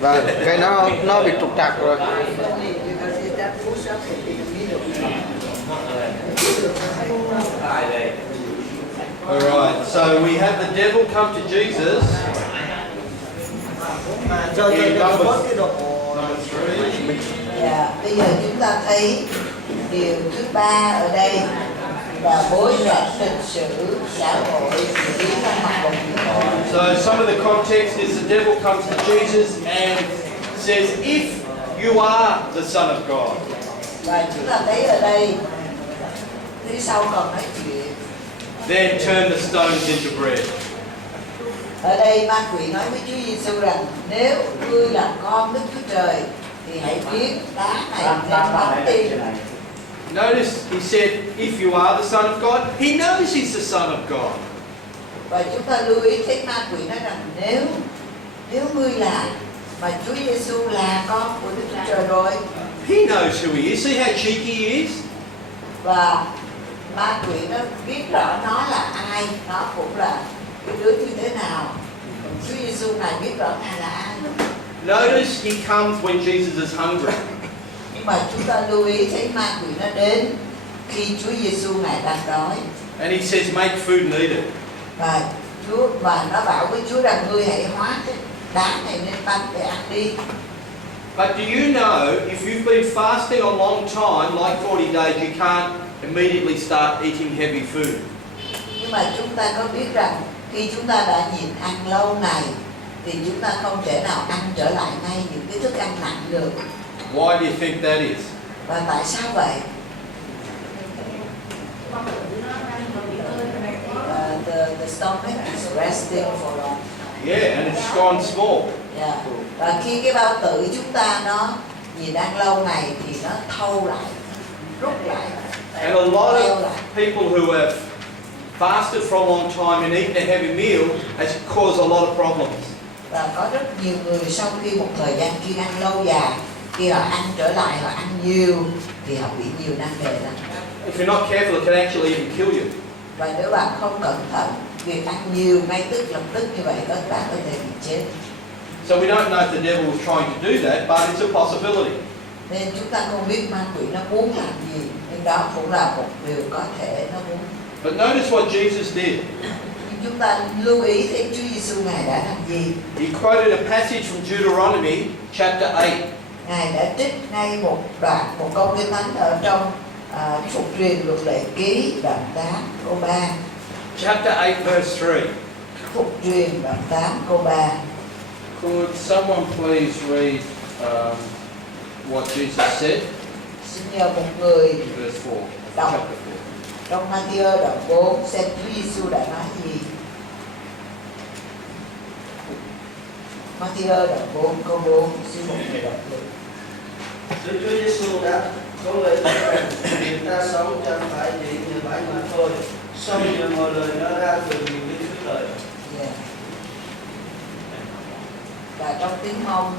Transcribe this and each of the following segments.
Và cái nó bị trục trặc rồi. Alright, so we have the devil come to Jesus. Bây giờ chúng ta thấy điều thứ ba ở đây là bối cảnh lịch sử xã hội diễn ra mặt bằng. So some of the context is the devil comes to Jesus and says, if you are the Son of God. Và chúng ta thấy ở đây phía sau còn nói chuyện. Then turn the stones into bread. Ở đây ma quỷ nói với Chúa Giêsu rằng nếu ngươi là con Đức Chúa Trời thì hãy biến đá này thành bánh đi. Notice he said, if you are the Son of God, he knows he's the Son of God. Và chúng ta lưu ý thấy ma quỷ nói rằng nếu ngươi là, mà Chúa Giêsu là con của Đức Chúa Trời rồi. He knows who he is. See how cheeky he is? Và ma quỷ nó biết rõ nó là ai, nó cũng là cái đứa như thế nào. Chúa Giêsu này biết rõ Ngài là ai. Notice he comes when Jesus is hungry. Nhưng mà chúng ta lưu ý thấy ma quỷ nó đến khi Chúa Giêsu Ngài đang đói. And he says, make food and eat it. Và nó bảo với Chúa rằng ngươi hãy hóa cái đá này nên bánh để ăn đi. But do you know, if you've been fasting a long time, like 40 days, you can't immediately start eating heavy food. Nhưng mà chúng ta có biết rằng khi chúng ta đã nhịn ăn lâu ngày thì chúng ta không thể nào ăn trở lại ngay những cái thức ăn nặng được. Why do you think that is? Và tại sao vậy? The stomach is resting for long. Yeah, and it's gone small. Yeah. Và khi cái bao tử chúng ta nó nhịn ăn lâu ngày thì nó thâu lại, rút lại. And a lot of people who have fasted for a long time and eaten a heavy meal has caused a lot of problems. Và có rất nhiều người sau khi một thời gian kiêng ăn lâu dài, khi họ ăn trở lại, họ ăn nhiều thì họ bị nhiều nan đề lắm. If you're not careful, it can actually even kill you. Và nếu bạn không cẩn thận, việc ăn nhiều ngay lập tức như vậy các bạn có thể bị chết. So we don't know if the devil was trying to do that, but it's a possibility. Nên chúng ta không biết ma quỷ nó muốn làm gì, nhưng đó cũng là một điều có thể nó muốn. But notice what Jesus did. Nhưng chúng ta lưu ý thấy Chúa Giêsu Ngài đã làm gì? He quoted a passage from Deuteronomy chapter 8. Ngài đã trích ngay một đoạn, một câu kinh thánh ở trong Phục truyền luật lệ ký đoạn 8 câu 3. Chapter 8 verse 3. Phục truyền đoạn 8 câu 3. Could someone please read what Jesus said? Xin nhờ một người Verse 4. đọc Chapter 4. trong Ma-thi-ơ đoạn 4 xem Chúa Giêsu đã nói gì. Ma-thi-ơ đoạn 4 câu 4, xin một người đọc được. Đức Chúa Giêsu đã có lời rằng người ta sống chẳng phải chỉ nhờ bánh mà thôi, song nhờ mọi lời nó ra từ miệng Đức Chúa Trời. Yeah. Và trong tiếng Mông.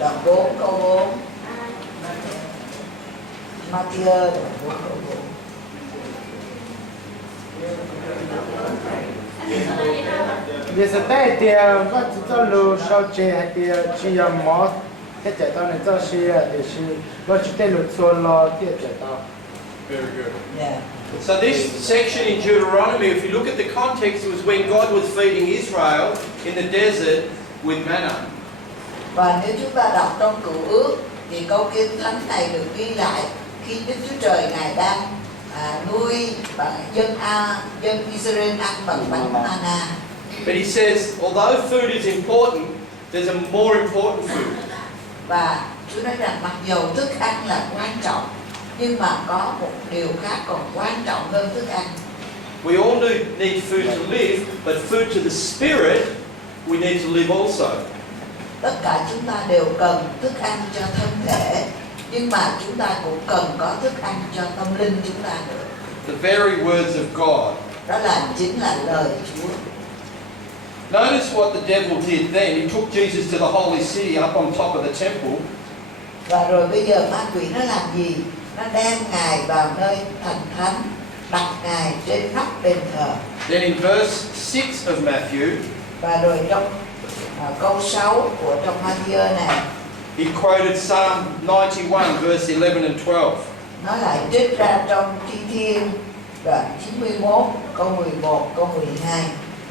Đoạn 4 câu 4. Ma-thi-ơ đoạn 4 câu 4. Vì sự tế thì có cho lưu sau chế hay thì chỉ làm mốt thế chạy tao này cho xí thì xí lo chỉ tế lụt xô lo tiếp chạy tao. Very good. Yeah. So this section in Deuteronomy, if you look at the context, it was when God was feeding Israel in the desert with manna. Và nếu chúng ta đọc trong Cựu Ước thì câu kinh thánh này được ghi lại khi Đức Chúa Trời Ngài đang nuôi dân Israel ăn bằng bánh manna. But he says, although food is important, there's a more important food. Và Chúa nói rằng mặc dầu thức ăn là quan trọng, nhưng mà có một điều khác còn quan trọng hơn thức ăn. We all need food to live, but food to the spirit, we need to live also. Tất cả chúng ta đều cần thức ăn cho thân thể, nhưng mà chúng ta cũng cần có thức ăn cho tâm linh chúng ta nữa. The very words of God. Đó là chính là lời Chúa. Notice what the devil did then. He took Jesus to the holy city up on top of the temple. Và rồi bây giờ ma quỷ nó làm gì? Nó đem Ngài vào nơi thành thánh đặt Ngài trên nóc đền thờ. Then in verse 6 of Matthew, Và rồi trong câu 6 của trong Matthew này, he quoted Psalm 91 verse 11 and 12. nó lại trích ra trong Thi Thiên đoạn 91 câu 11 câu 12.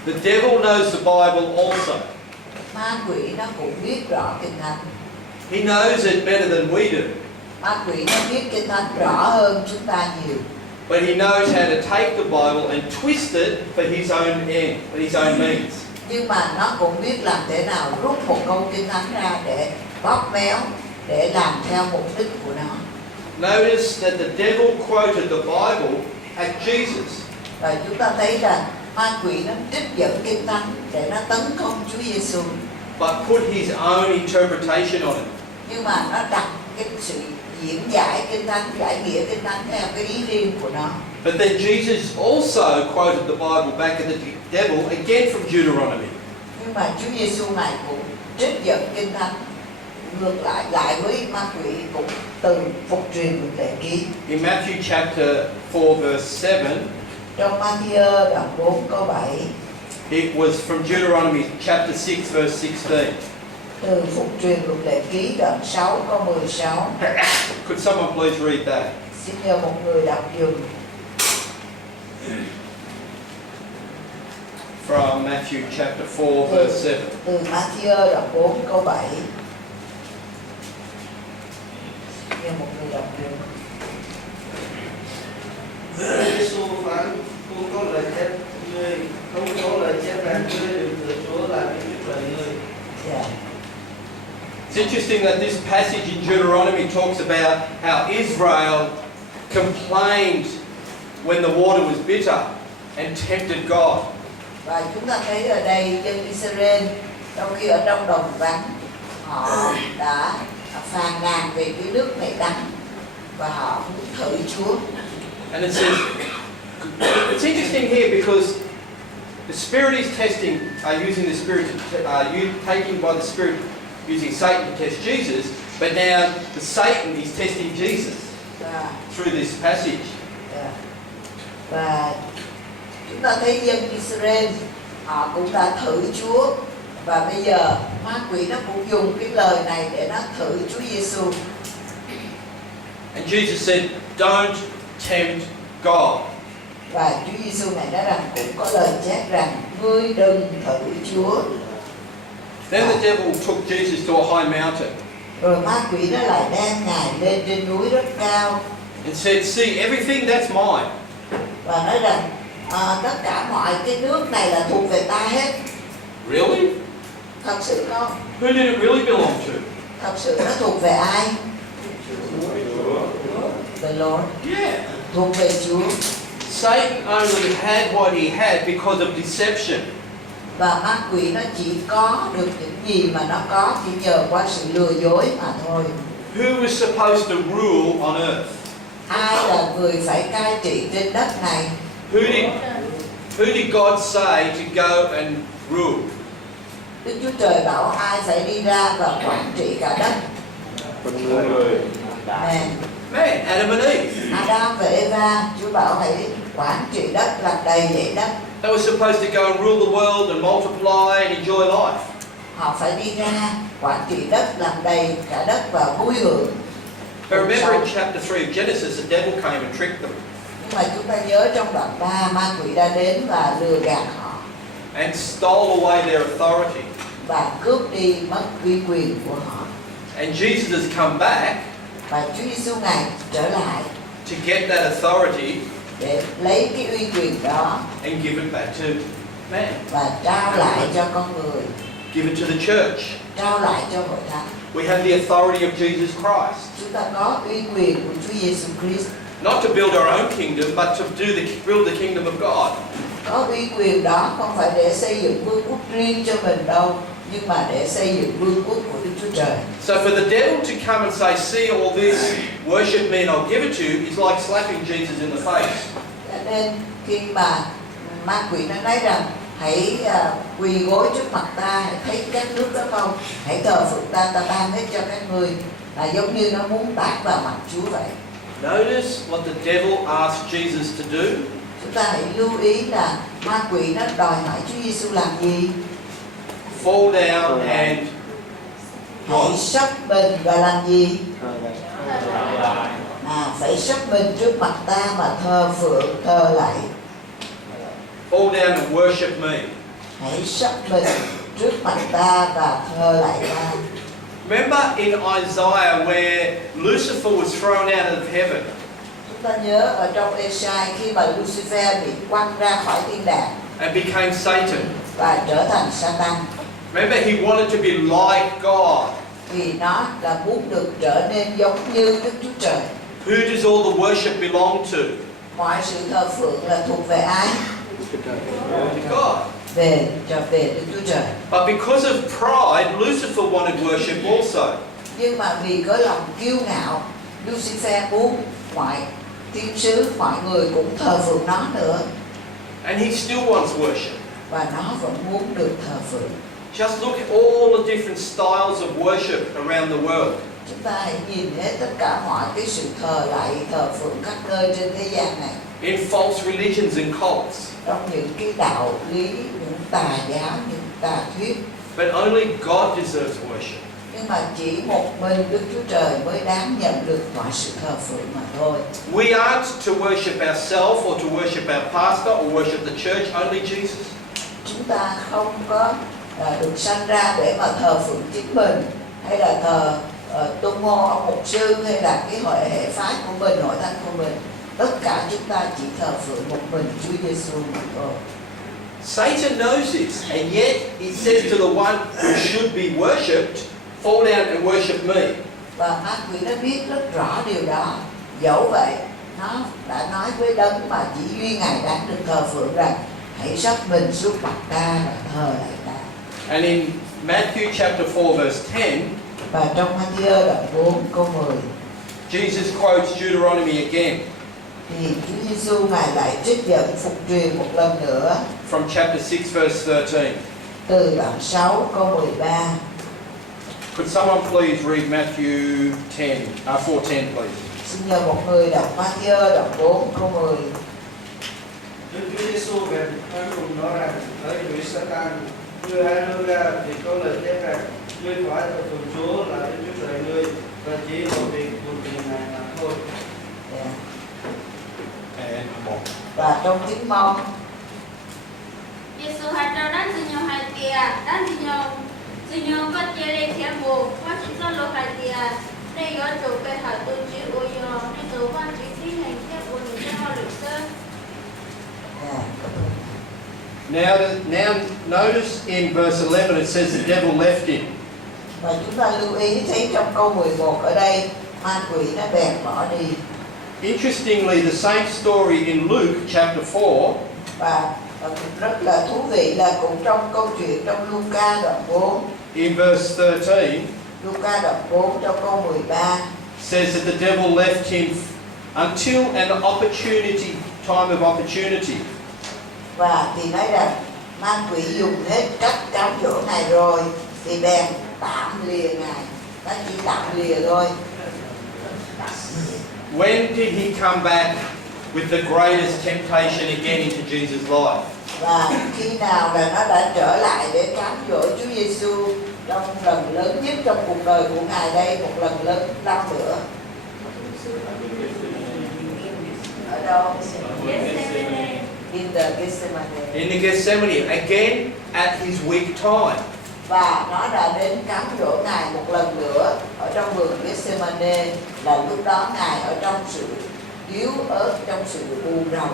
The devil knows the Bible also. Ma quỷ nó cũng biết rõ Kinh Thánh. He knows it better than we do. Ma quỷ nó biết Kinh Thánh rõ hơn chúng ta nhiều. But he knows how to take the Bible and twist it for his own end, for his own means. Nhưng mà nó cũng biết làm thế nào rút một câu Kinh Thánh ra để bóp méo, để làm theo mục đích của nó. Notice that the devil quoted the Bible at Jesus. Và chúng ta thấy rằng ma quỷ nó trích dẫn Kinh Thánh để nó tấn công Chúa Giêsu, But put his own interpretation on it. nhưng mà nó đặt cái sự diễn giải Kinh Thánh, giải nghĩa Kinh Thánh theo cái ý riêng của nó. But then Jesus also quoted the Bible back at the devil again from Deuteronomy. Nhưng mà Chúa Giêsu này cũng trích dẫn Kinh Thánh ngược lại với ma quỷ, cũng từ phục truyền luật lệ ký. In Matthew chapter 4 verse 7, Trong Matthew đoạn 4 câu 7, it was from Deuteronomy chapter 6 verse 16. từ phục truyền luật lệ ký đoạn 6 câu 16. Could someone please read that? Xin nhờ một người đọc dùm. From Matthew chapter 4 verse 7. Từ Matthew đoạn 4 câu 7. Nghe một người đọc dùm. Giêsu phán: không có lời chép ngươi, không có lời chép rằng ngươi được từ Chúa là Đức Chúa Trời ngươi. Yeah. It's interesting that this passage in Deuteronomy talks about how Israel complained when the water was bitter and tempted God. Và chúng ta thấy ở đây dân Israel trong khi ở trong đồng vắng, họ đã phàn nàn về cái nước này đắng và họ muốn thử Chúa. And it says, it's interesting here because the Spirit is testing, using the Spirit, taking by the Spirit, using Satan to test Jesus, but now the Satan is testing Jesus through this passage. Và chúng ta thấy dân Israel họ cũng đã thử Chúa, và bây giờ ma quỷ nó cũng dùng cái lời này để nó thử Chúa Giêsu. And Jesus said, don't tempt God. Và Chúa Giêsu này nói rằng cũng có lời chép rằng ngươi đừng thử Chúa. Then the devil took Jesus to a high mountain Rồi ma quỷ nó lại đem Ngài lên trên núi rất cao and said, see, everything that's mine. và nói rằng tất cả mọi cái nước này là thuộc về ta hết. Really? Thật sự không? Who did it really belong to? Thật sự nó thuộc về ai? The Lord. Yeah. Thuộc về Chúa. Satan only had what he had because of deception. Và ma quỷ nó chỉ có được những gì mà nó có chỉ nhờ qua sự lừa dối mà thôi. Who was supposed to rule on earth? Ai là người phải cai trị trên đất này? Who did God say to go and rule? Đức Chúa Trời bảo ai phải đi ra và quản trị cả đất? Man, Adam and Eve. Adam và Eva, Chúa bảo hãy quản trị đất, làm đầy dẫy đất. They were supposed to go and rule the world and multiply and enjoy life. Họ phải đi ra quản trị đất, làm đầy cả đất và vui hưởng. But remember in chapter 3 of Genesis, the devil came and tricked them. Nhưng mà chúng ta nhớ trong đoạn 3, ma quỷ đã đến và lừa gạt họ And stole away their authority. và cướp đi mất uy quyền của họ. And Jesus has come back Và Chúa Giêsu Ngài trở lại to get that authority để lấy cái uy quyền đó and give it back to man. và trao lại cho con người, Give it to the church. trao lại cho hội thánh. We have the authority of Jesus Christ. Chúng ta có uy quyền của Chúa Giêsu Christ. Not to build our own kingdom, but to build the kingdom of God. Có uy quyền đó không phải để xây dựng vương quốc riêng cho mình đâu, nhưng mà để xây dựng vương quốc của Đức Chúa Trời. So for the devil to come and say, see all this, worship me and I'll give it to you, is like slapping Jesus in the face. Cho nên khi mà ma quỷ nó nói rằng hãy quỳ gối trước mặt ta, hãy thấy các nước đó không, hãy thờ phượng ta, ta ban hết cho các ngươi, là giống như nó muốn tát vào mặt Chúa vậy. Notice what the devil asked Jesus to do. Chúng ta hãy lưu ý là ma quỷ nó đòi hỏi Chúa Giêsu làm gì? Fall down and Hãy sắp mình và làm gì? Phải sắp mình trước mặt ta mà thờ phượng, thờ lạy. fall down and worship me. Hãy sắp mình trước mặt ta và thờ lạy ta. Remember in Isaiah where Lucifer was thrown out of heaven? Chúng ta nhớ ở trong Esai khi mà Lucifer bị quăng ra khỏi thiên đàng And became Satan. và trở thành Satan. Remember he wanted to be like God. Vì nó là muốn được trở nên giống như Đức Chúa Trời. Who does all the worship belong to? Mọi sự thờ phượng là thuộc về ai? God. Về Đức Chúa Trời. But because of pride, Lucifer wanted worship also. Nhưng mà vì có lòng kiêu ngạo, Lucifer muốn mọi thiên sứ, mọi người cũng thờ phượng nó nữa. And he still wants worship. Và nó vẫn muốn được thờ phượng. Just look at all the different styles of worship around the world. Chúng ta hãy nhìn hết tất cả mọi cái sự thờ lạy, thờ phượng các nơi trên thế gian này. In false religions and cults. Trong những cái đạo lý, những tà giáo, những tà thuyết. But only God deserves worship. Nhưng mà chỉ một mình Đức Chúa Trời mới đáng nhận được mọi sự thờ phượng mà thôi. We aren't to worship ourselves or to worship our pastor or worship the church, only Jesus. Chúng ta không có được sanh ra để mà thờ phượng chính mình, hay là thờ tôn ngô ông mục sư, hay là cái hội hệ phái của mình, hội thánh của mình. Tất cả chúng ta chỉ thờ phượng một mình Chúa Giêsu mà thôi. Satan knows this, and yet he says to the one who should be worshipped, fall down and worship me. Và ma quỷ nó biết rất rõ điều đó. Dẫu vậy, nó đã nói với đấng mà chỉ duy Ngài đáng được thờ phượng rằng hãy sắp mình xuống mặt ta và thờ lại ta. And in Matthew chapter 4 verse 10, và trong Matthew đoạn 4 câu 10, Jesus quotes Deuteronomy again. Thì Chúa Giêsu Ngài lại trích dẫn phục truyền một lần nữa. From chapter 6 verse 13. Từ đoạn 6 câu 13. Could someone please read Matthew 4:10 please? Xin nhờ một người đọc Matthew đoạn 4 câu 10. Chúa Giêsu bèn nói cùng nó rằng: hỡi quỷ Satan, ngươi hãy lui ra, vì có lời chép rằng ngươi phải thờ phượng Chúa là Đức Chúa Trời ngươi và chỉ một việc cùng tiền Ngài mà thôi. Và trong Tiếng Mông, Giêsu hãy trao đán xin nhau hai tia, đán xin nhau có chia lên theo mù, có chỉ do lô hai tia, đây có chủ về hỏi tu chữ ôi yo, nên tu quan chữ thi hành theo của người theo họ lịch sơ. Now notice in verse 11 it says the devil left him. và chúng ta lưu ý thấy trong câu 11 ở đây, ma quỷ nó bèn bỏ đi. Interestingly, the same story in Luke chapter 4. Và rất là thú vị là cũng trong câu chuyện trong Luca đoạn 4. In verse 13. Luca đoạn 4 trong câu 13. Says that the devil left him until an time of opportunity. Và thì nói rằng ma quỷ dùng hết cách cám dỗ Ngài rồi thì bèn tạm lìa Ngài. Nó chỉ tạm lìa thôi. When did he come back with the greatest temptation again into Jesus' life? Và khi nào là nó đã trở lại để cám dỗ Chúa Giêsu trong lần lớn nhất trong cuộc đời của Ngài đây, một lần lớn lao nữa. Ở đâu? In the Gethsemane. In the Gethsemane, again at his weak time. Và nó đã đến cám dỗ Ngài một lần nữa ở trong vườn Gethsemane, là lúc đó Ngài ở trong sự yếu ớt, trong sự buồn rầu.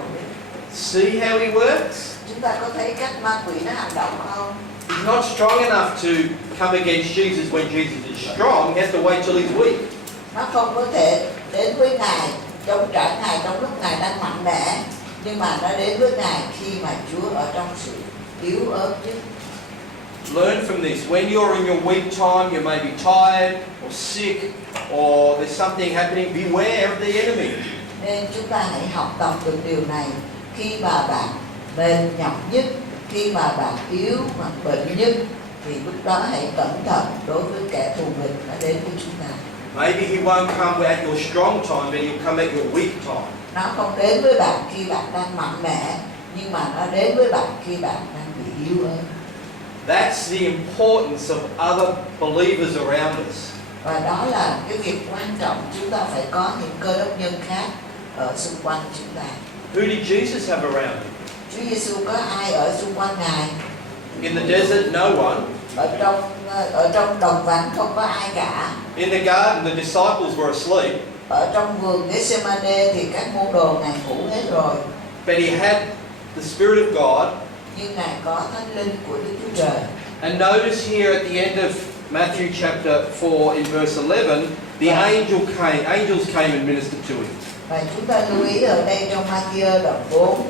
See how he works? Chúng ta có thấy cách ma quỷ nó hành động không? He's not strong enough to come against Jesus when Jesus is strong. He has to wait till he's weak. Nó không có thể đến với Ngài, chống trả Ngài trong lúc Ngài đang mạnh mẽ, nhưng mà nó đến với Ngài khi mà Chúa ở trong sự yếu ớt nhất. Learn from this. When you're in your weak time, you may be tired or sick or there's something happening. Beware of the enemy. Nên chúng ta hãy học tập được điều này. Khi mà bạn mệt nhọc nhất, khi mà bạn yếu hoặc bệnh nhất, thì lúc đó hãy cẩn thận đối với kẻ thù nghịch nó đến với chúng ta. Maybe he won't come at your strong time, but he'll come at your weak time. Nó không đến với bạn khi bạn đang mạnh mẽ, nhưng mà nó đến với bạn khi bạn đang bị yếu ớt. That's the importance of other believers around us. Và đó là cái việc quan trọng, chúng ta phải có những cơ đốc nhân khác ở xung quanh chúng ta. Who did Jesus have around him? Chúa Giêsu có ai ở xung quanh Ngài? In the desert, no one. Ở trong đồng vắng không có ai cả. In the garden, the disciples were asleep. Ở trong vườn Gethsemane thì các môn đồ Ngài ngủ hết rồi. But he had the Spirit of God. Nhưng Ngài có Thánh Linh của Đức Chúa Trời. And notice here at the end of Matthew chapter 4 in verse 11, the angels came and ministered to him. Và chúng ta lưu ý ở đây trong Matthew đoạn 4,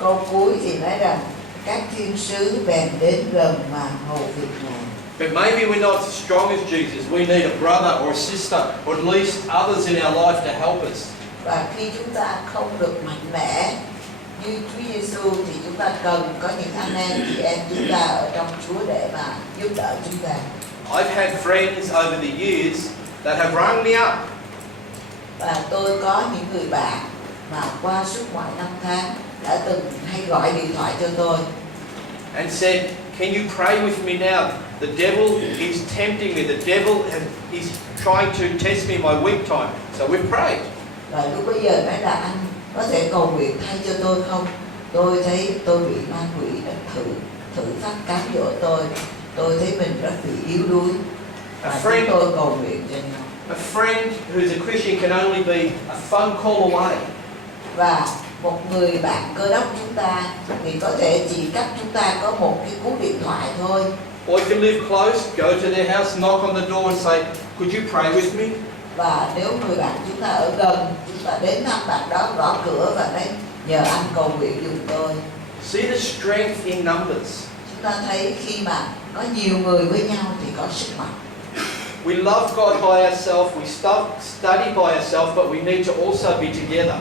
câu cuối thì nói rằng các thiên sứ bèn đến gần mà hầu việc Ngài. But maybe we're not as strong as Jesus. We need a brother or a sister, or at least others in our life to help us. Và khi chúng ta không được mạnh mẽ như Chúa Giêsu thì chúng ta cần có những anh em chị em chúng ta ở trong Chúa để mà giúp đỡ chúng ta. I've had friends over the years that have rung me up. Và tôi có những người bạn mà qua suốt mọi năm tháng đã từng hay gọi điện thoại cho tôi And said, can you pray with me now? The devil is tempting me. The devil is trying to test me my weak time. So we've prayed. và lúc bây giờ nói là anh có thể cầu nguyện thay cho tôi không? Tôi thấy tôi bị ma quỷ đã thử phát cám dỗ tôi thấy mình rất bị yếu đuối và chúng tôi cầu nguyện cho nhau. A friend who's a Christian can only be a phone call away. Và một người bạn cơ đốc chúng ta thì có thể chỉ cách chúng ta có một cái cú điện thoại thôi. Or you can live close, go to their house, knock on the door and say, could you pray with me? Và nếu người bạn chúng ta ở gần, chúng ta đến thăm bạn đó, gõ cửa và nói nhờ anh cầu nguyện giùm tôi. See the strength in numbers. Chúng ta thấy khi mà có nhiều người với nhau thì có sức mạnh. We love God by ourselves, we study by ourselves, but we need to also be together.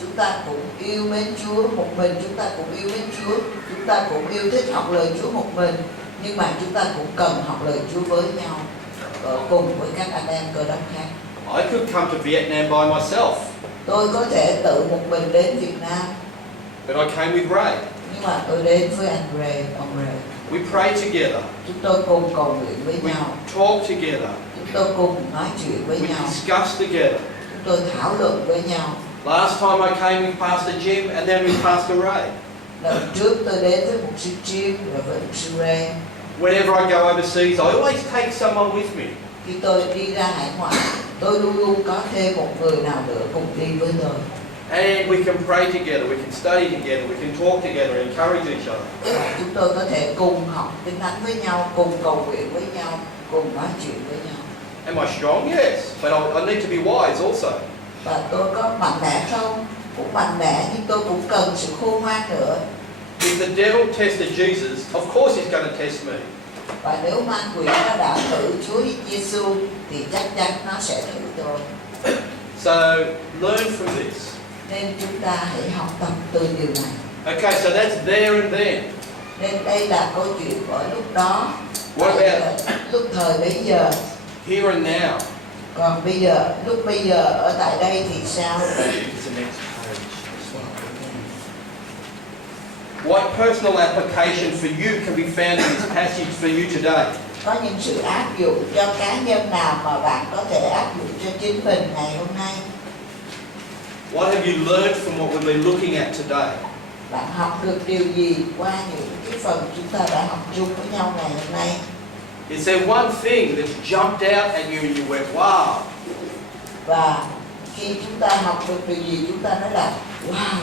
Chúng ta cũng yêu mến Chúa một mình, chúng ta cũng yêu mến Chúa, chúng ta cũng yêu thích học lời Chúa một mình, nhưng mà chúng ta cũng cần học lời Chúa với nhau, cùng với các anh em cơ đốc khác. I could come to Vietnam by myself. Tôi có thể tự một mình đến Việt Nam. But I came with Ray. Nhưng mà tôi đến với anh Ray, ông Ray. We pray together. Chúng tôi cùng cầu nguyện với We nhau. talk together. Chúng tôi cùng nói chuyện với We nhau. discuss together. Chúng tôi thảo luận với nhau. Last time I came with Pastor Jim and then with Pastor Ray. Lần trước tôi đến với mục sư Jim rồi với mục sư Ray. Whenever I go overseas, I always take someone with me. Khi tôi đi ra hải ngoại, tôi luôn luôn có thêm một người nào nữa cùng đi với tôi. And we can pray together, we can study together, we can talk together, encourage each other. Và chúng tôi có thể cùng học Kinh Thánh với nhau, cùng cầu nguyện với nhau, cùng nói chuyện với nhau. Am I strong? Yes, but I need to be wise also. Và tôi có mạnh mẽ không? Cũng mạnh mẽ, nhưng tôi cũng cần sự khôn ngoan nữa. If the devil tested Jesus, of course he's going to test me. Và nếu ma quỷ nó đã thử Chúa Giêsu thì chắc chắn nó sẽ thử tôi. So learn from this. Nên chúng ta hãy học tập từ điều này. Okay, so that's there and then. Nên đây là câu chuyện của lúc đó. What about lúc thời bấy giờ? here and now? Còn bây giờ, lúc bây giờ ở tại đây thì sao? It's the next page. What personal application for you can be found in this passage for you today? Có những sự áp dụng cho cá nhân nào mà bạn có thể áp dụng cho chính mình ngày hôm nay? What have you learned from what we've been looking at today? Bạn học được điều gì qua những cái phần chúng ta đã học chung với nhau ngày hôm nay? Is there one thing that jumped out at you and you went, wow? Và khi chúng ta học được điều gì chúng ta nói là wow.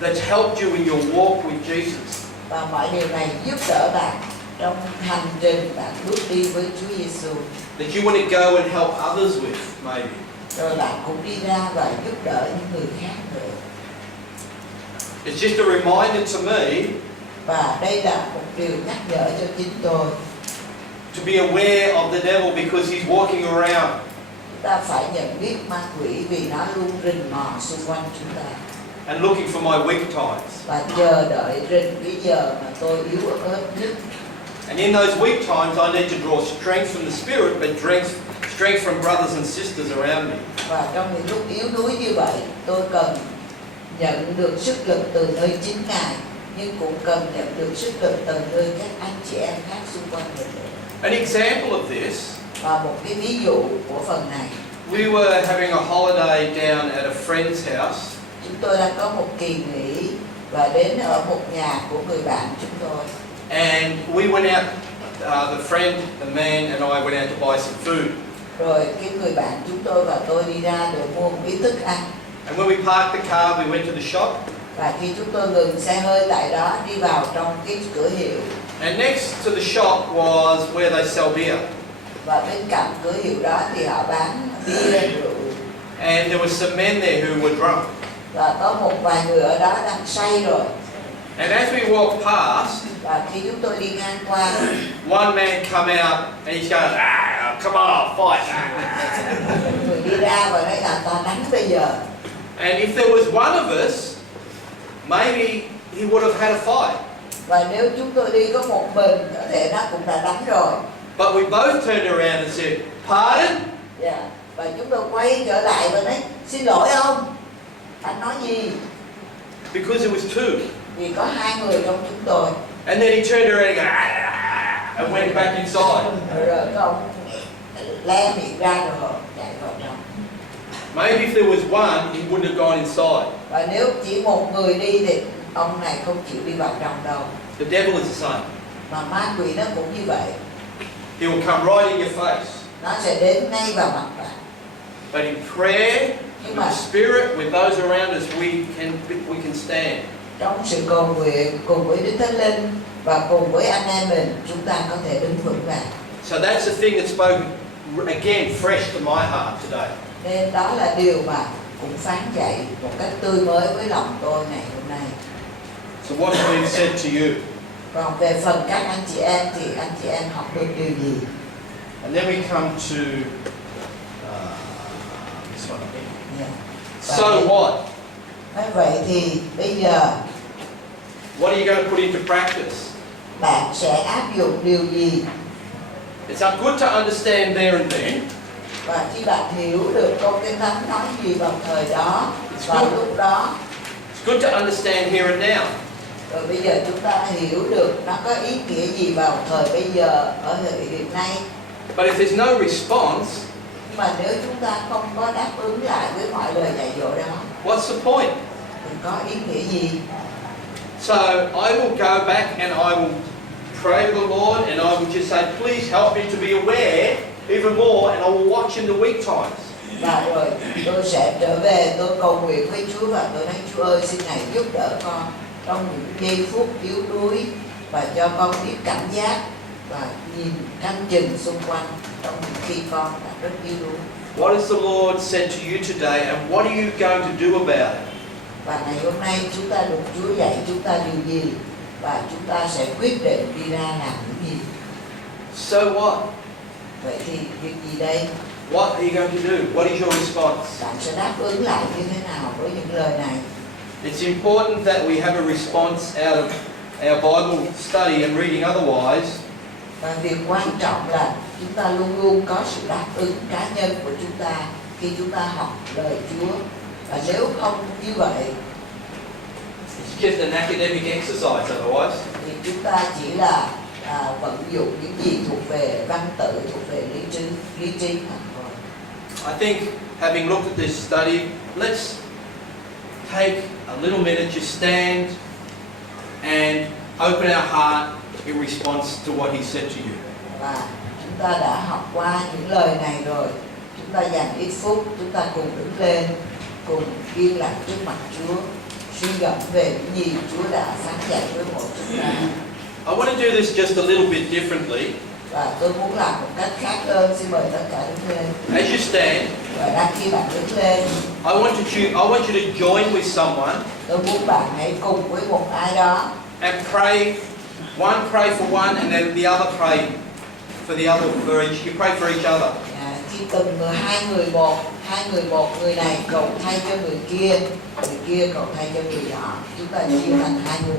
That's helped you in your walk with Jesus. Và mọi điều này giúp đỡ bạn trong hành trình bạn bước đi với Chúa Giêsu. That you want to go and help others with, maybe. Rồi bạn cũng đi ra và giúp đỡ những người khác nữa. It's just a reminder to me Và đây là một điều nhắc nhở cho chính tôi. to be aware of the devil because he's walking around. Chúng ta phải nhận biết ma quỷ vì nó luôn rình mò xung quanh chúng ta. And looking for my weak times. Và chờ đợi rình cái giờ mà tôi yếu ớt nhất. And in those weak times, I need to draw strength from the Spirit, but strength from brothers and sisters around me. Và trong những lúc yếu đuối như vậy, tôi cần nhận được sức lực từ nơi chính Ngài, nhưng cũng cần nhận được sức lực từ nơi các anh chị em khác xung quanh mình. An example of this, Và một cái ví dụ của phần này, we were having a holiday down at a friend's house. chúng tôi đang có một kỳ nghỉ và đến ở một nhà của người bạn chúng tôi. And we went out, the friend, the man and I went out to buy some food. Rồi cái người bạn chúng tôi và tôi đi ra để mua một ít thức ăn. And when we parked the car, we went to the shop. Và khi chúng tôi ngừng xe hơi tại đó, đi vào trong cái cửa hiệu. And next to the shop was where they sell beer. Và bên cạnh cửa hiệu đó thì họ bán bia rượu. And there were some men there who were drunk. Và có một vài người ở đó đang say rồi. And as we walked past, Và khi chúng tôi đi ngang qua, one man come out and he's going, come on, fight. người đi ra và nói là ta đánh bây giờ. And if there was one of us, maybe he would have had a fight. Và nếu chúng tôi đi có một mình, có thể nó cũng đã đánh rồi. But we both turned around and said, pardon? Yeah. Và chúng tôi quay trở lại và nói, xin lỗi ông. Anh nói gì? Because it was two. Vì có hai người trong chúng tôi. And then he turned around and went back inside. Rồi cái ông le miệng ra rồi chạy vào trong. Maybe if there was one, he wouldn't have gone inside. Và nếu chỉ một người đi thì ông này không chịu đi vào trong đâu. The devil is the same. Mà ma quỷ nó cũng như vậy. He will come right in your face. Nó sẽ đến ngay vào mặt bạn. But in prayer, with the Spirit, with those around us, we can stand. Trong sự cầu nguyện cùng với Đức Thánh Linh và cùng với anh em mình, chúng ta có thể đứng vững vàng. So that's the thing that spoke again fresh to my heart today. Nên đó là điều mà cũng phán dạy một cách tươi mới với lòng tôi ngày hôm nay. So what has been said to you? Còn về phần các anh chị em thì anh chị em học được điều gì? And then we come to this one. Yeah. So what? Nói vậy thì bây giờ What are you going to put into practice? bạn sẽ áp dụng điều gì? It's good to understand there and then. Và khi bạn hiểu được câu Kinh Thánh nói gì vào thời đó, vào lúc đó, It's good to understand here and now. rồi bây giờ chúng ta hiểu được nó có ý nghĩa gì vào thời bây giờ ở thời điểm này. But if there's no response, Nhưng mà nếu chúng ta không có đáp ứng lại với mọi lời dạy dỗ đó, what's the point? thì có ý nghĩa gì? So I will go back and I will pray to the Lord and I will just say, please help me to be aware even more, and I will watch in the weak times. Và rồi tôi sẽ trở về, tôi cầu nguyện với Chúa và tôi nói, Chúa ơi, xin Ngài giúp đỡ con trong những giây phút yếu đuối và cho con biết cảnh giác và nhìn canh chừng xung quanh trong những khi con đã rất yếu đuối. What has the Lord said to you today, and what are you going to do about it? Và ngày hôm nay chúng ta được Chúa dạy chúng ta điều gì và chúng ta sẽ quyết định đi ra làm những gì. So what? Vậy thì việc gì đây? What are you going to do? What is your response? Bạn sẽ đáp ứng lại như thế nào với những lời này? It's important that we have a response out of our Bible study and reading otherwise. Và việc quan trọng là chúng ta luôn luôn có sự đáp ứng cá nhân của chúng ta khi chúng ta học lời Chúa. Và nếu không như vậy, It's just an academic exercise otherwise. thì chúng ta chỉ là vận dụng những gì thuộc về văn tự, thuộc về lý trí mà thôi. I think, having looked at this study, let's take a little minute, just stand and open our heart in response to what He said to you. Và chúng ta đã học qua những lời này rồi. Chúng ta dành ít phút, chúng ta cùng đứng lên, cùng yên lặng trước mặt Chúa, suy gẫm về những gì Chúa đã phán dạy với mỗi chúng ta. I want to do this just a little bit differently. Và tôi muốn làm một cách khác hơn. Xin mời tất cả đứng lên. As you stand, Và đang khi bạn đứng lên, I want you to join with someone tôi muốn bạn hãy cùng với một ai đó and pray. One pray for one, and then the other pray for the other. You pray for each other. Khi từng hai người một, người này cầu thay cho người kia cầu thay cho người đó. Chúng ta chia thành hai người.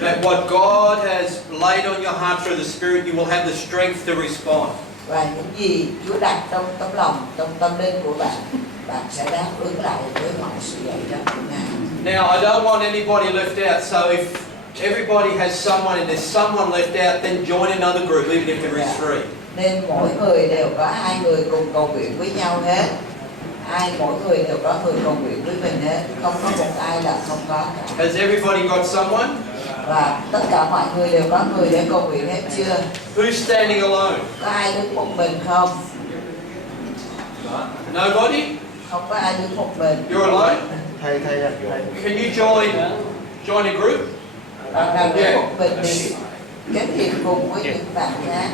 that what God has laid on your heart through the Spirit, you will have the strength to respond. Và những gì Chúa đặt trong tấm lòng, trong tâm linh của bạn, bạn sẽ đáp ứng lại với mọi sự dạy dỗ của Ngài. Now, I don't want anybody left out, so if everybody has someone and there's someone left out, then join another group, even if there is three. Nên mỗi người đều có hai người cùng cầu nguyện với nhau hết. Mỗi người đều có người cầu nguyện với mình hết. Không có một ai là không có cả. Has everybody got someone? Và tất cả mọi người đều có người để cầu nguyện hết chưa? Who's standing alone? Có ai đứng một mình không? Nobody? Không có ai đứng một mình. You're alone? thầy Can you join a group? Bạn nào đứng một mình thì kết hiệp cùng với những bạn khác.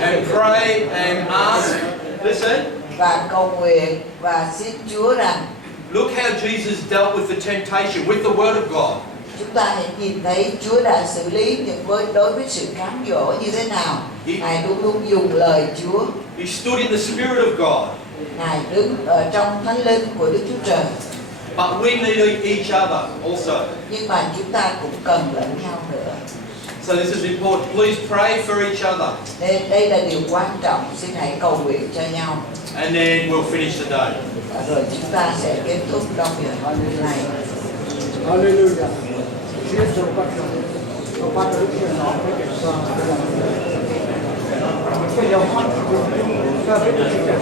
And pray and ask. Listen. Và cầu nguyện và xin Chúa rằng Look how Jesus dealt with the temptation with the Word of God. chúng ta hãy nhìn thấy Chúa đã xử lý đối với sự cám dỗ như thế nào. Ngài luôn luôn dùng lời Chúa. He stood in the Spirit of God. Ngài đứng ở trong thánh linh của Đức Chúa Trời. But we need each other also. Nhưng mà chúng ta cũng cần lẫn nhau nữa. So this is important. Please pray for each other. Nên đây là điều quan trọng. Xin hãy cầu nguyện cho nhau. And then we'll finish the day. Và rồi chúng ta sẽ kết thúc trong giờ này. Hallelujah. Chúa Giêsu có bắt đầu chuyện đó với cái sao cái dòng mắt của chúng ta biết được cái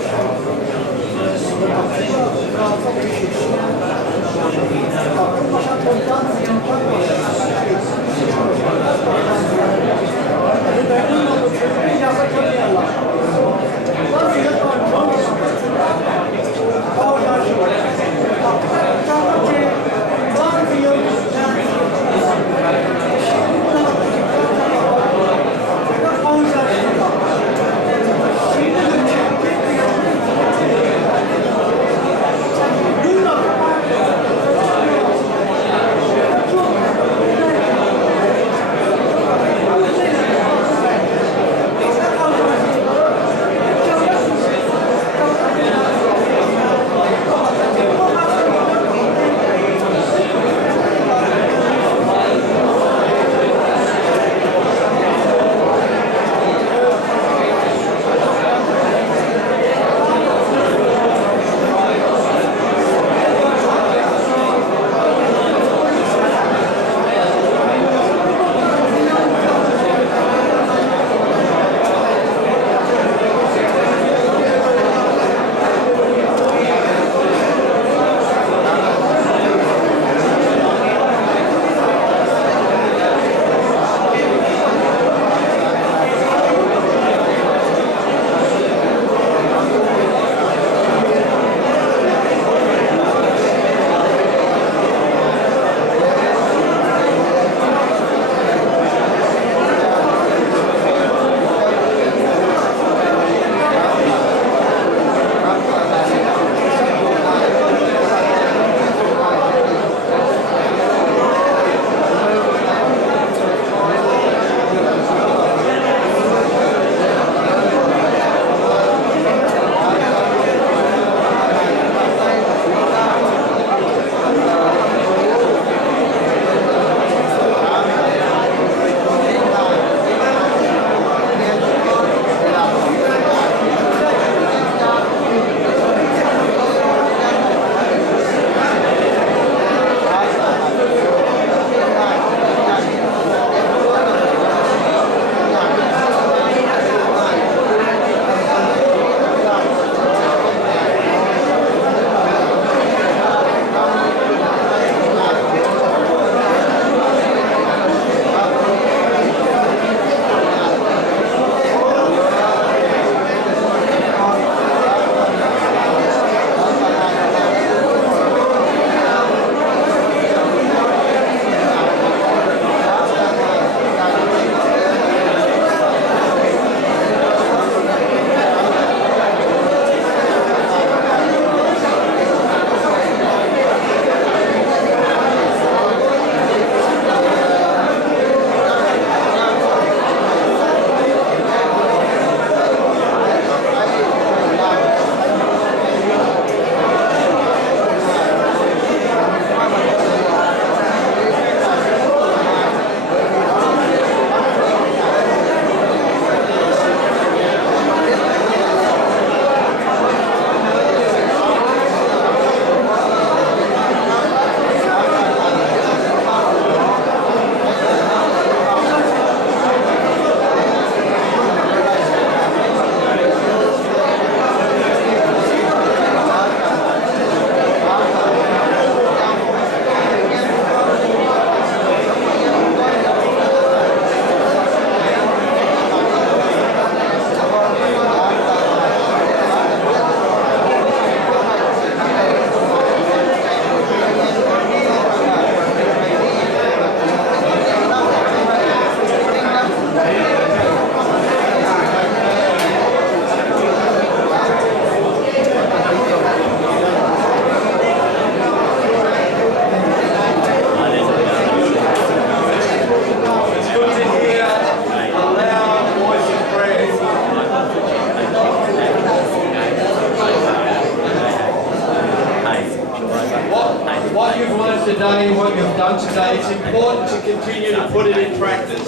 done today, it's important to continue to put it in practice.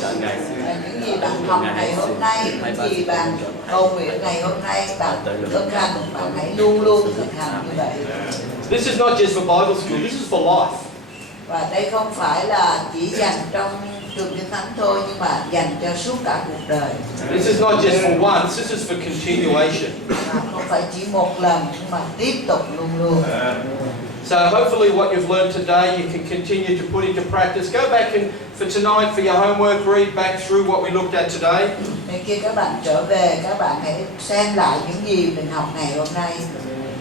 Những gì bạn học ngày hôm nay, những gì bạn cầu nguyện ngày hôm nay, bạn thực hành, bạn hãy luôn luôn thực hành như vậy. This is not just for Bible school, this is for life. Và đây không phải là chỉ dành trong trường Kinh Thánh thôi, nhưng mà dành cho suốt cả cuộc đời. This is not just for once, this is for continuation. Không phải chỉ một lần, nhưng mà tiếp tục luôn luôn. So hopefully what you've learned today you can continue to put into practice. Go back and for tonight for your homework, read back through what we looked at today. Nên khi các bạn trở về, các bạn hãy xem lại những gì mình học ngày hôm nay.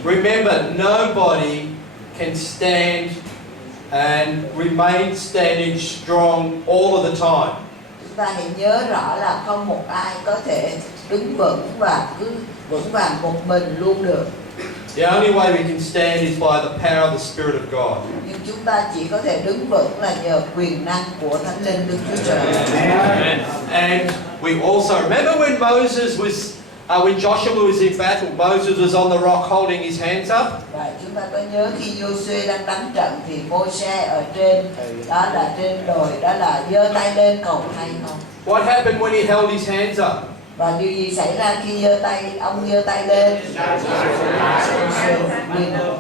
Remember, nobody can stand and remain standing strong all of the time. Chúng ta hãy nhớ rõ là không một ai có thể đứng vững và cứ vững vàng một mình luôn được. The only way we can stand is by the power of the Spirit of God. Nhưng chúng ta chỉ có thể đứng vững là nhờ quyền năng của Thánh Linh Đức Chúa Trời. And we also remember when Moses was, when Joshua was in battle, Moses was on the rock holding his hands up. Và chúng ta có nhớ khi Giô-suê đang đánh trận thì Môi-se ở trên, đó là trên đồi, đó là giơ tay lên cầu hay không? What happened when he held his hands up? Và điều gì xảy ra khi ông giơ tay lên?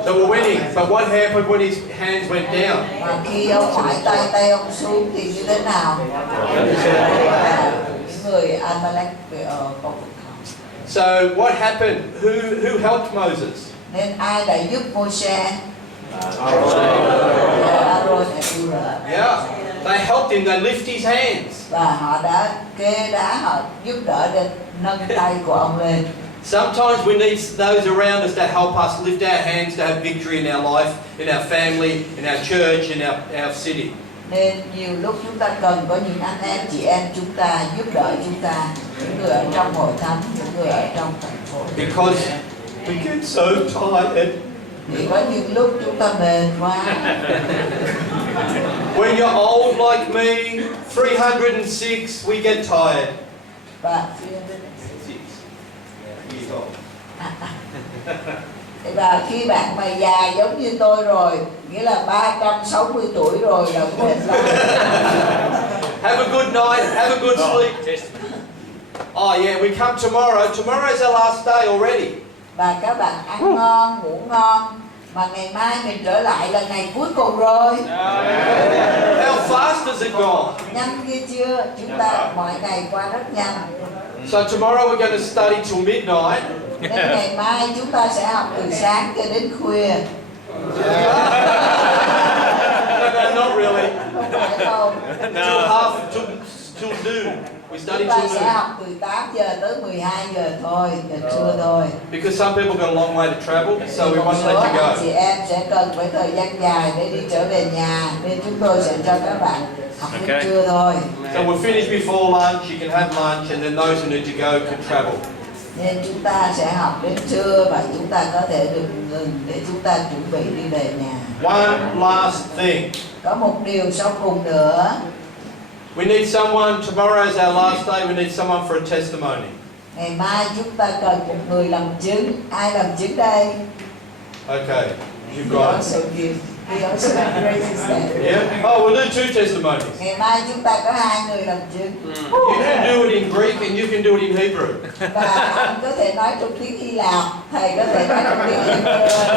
They were winning, but what happened when his hands went down? Và khi ông ngoại tay ông xuống thì như thế nào? Những người Amalek có phục họ. So what happened? Who helped Moses? Nên ai đã giúp Môi-se? Yeah, they helped him. They lift his hands. Và họ đã kê đá, họ giúp đỡ để nâng tay của ông lên. Sometimes we need those around us to help us lift our hands to have victory in our life, in our family, in our church, in our city. Nên nhiều lúc chúng ta cần có những anh em, chị em chúng ta giúp đỡ chúng ta, những người ở trong hội thánh, những người ở trong thành phố. Because we get so tired. Vì có những lúc chúng ta mệt quá. When you're old like me, 306, we get tired. Và khi bạn mà già giống như tôi rồi, nghĩa là 360 tuổi rồi là mệt lắm. Have a good night, have a good sleep. Oh yeah, we come tomorrow. Tomorrow's our last day already. Và các bạn ăn ngon, ngủ ngon, mà ngày mai mình trở lại là ngày cuối cùng rồi. How fast has it gone? Nhanh kia chưa? Chúng ta mọi ngày qua rất nhanh. So tomorrow we're going to study till midnight. Nên ngày mai chúng ta sẽ học từ sáng cho đến khuya. No, not really. Không phải đâu. Till noon. We study Chúng ta till sẽ noon. học từ 8 giờ tới 12 giờ thôi, giờ trưa thôi. Because some people got a long way to travel, so we Một won't số let you anh go. chị em sẽ cần phải thời gian dài để đi trở về nhà, nên chúng tôi sẽ cho các bạn học đến trưa thôi. So we'll finish before lunch, you can have lunch, and then those who need to go can travel. Nên chúng ta sẽ học đến trưa và chúng ta có thể được ngừng để chúng ta chuẩn bị đi về nhà. One last thing. Có một điều sau cùng nữa. We need someone, tomorrow is our last day, we need someone for a testimony. Ngày mai chúng ta cần một người làm chứng. Ai làm chứng đây? Okay, you've got it. Yeah? Oh, we'll do 2 testimonies. Ngày mai chúng ta có 2 người làm chứng. You can do it in Greek and you can do it in Hebrew. Và anh có thể nói trong tiếng Hy Lạp, thầy có thể nói trong tiếng Hebrew.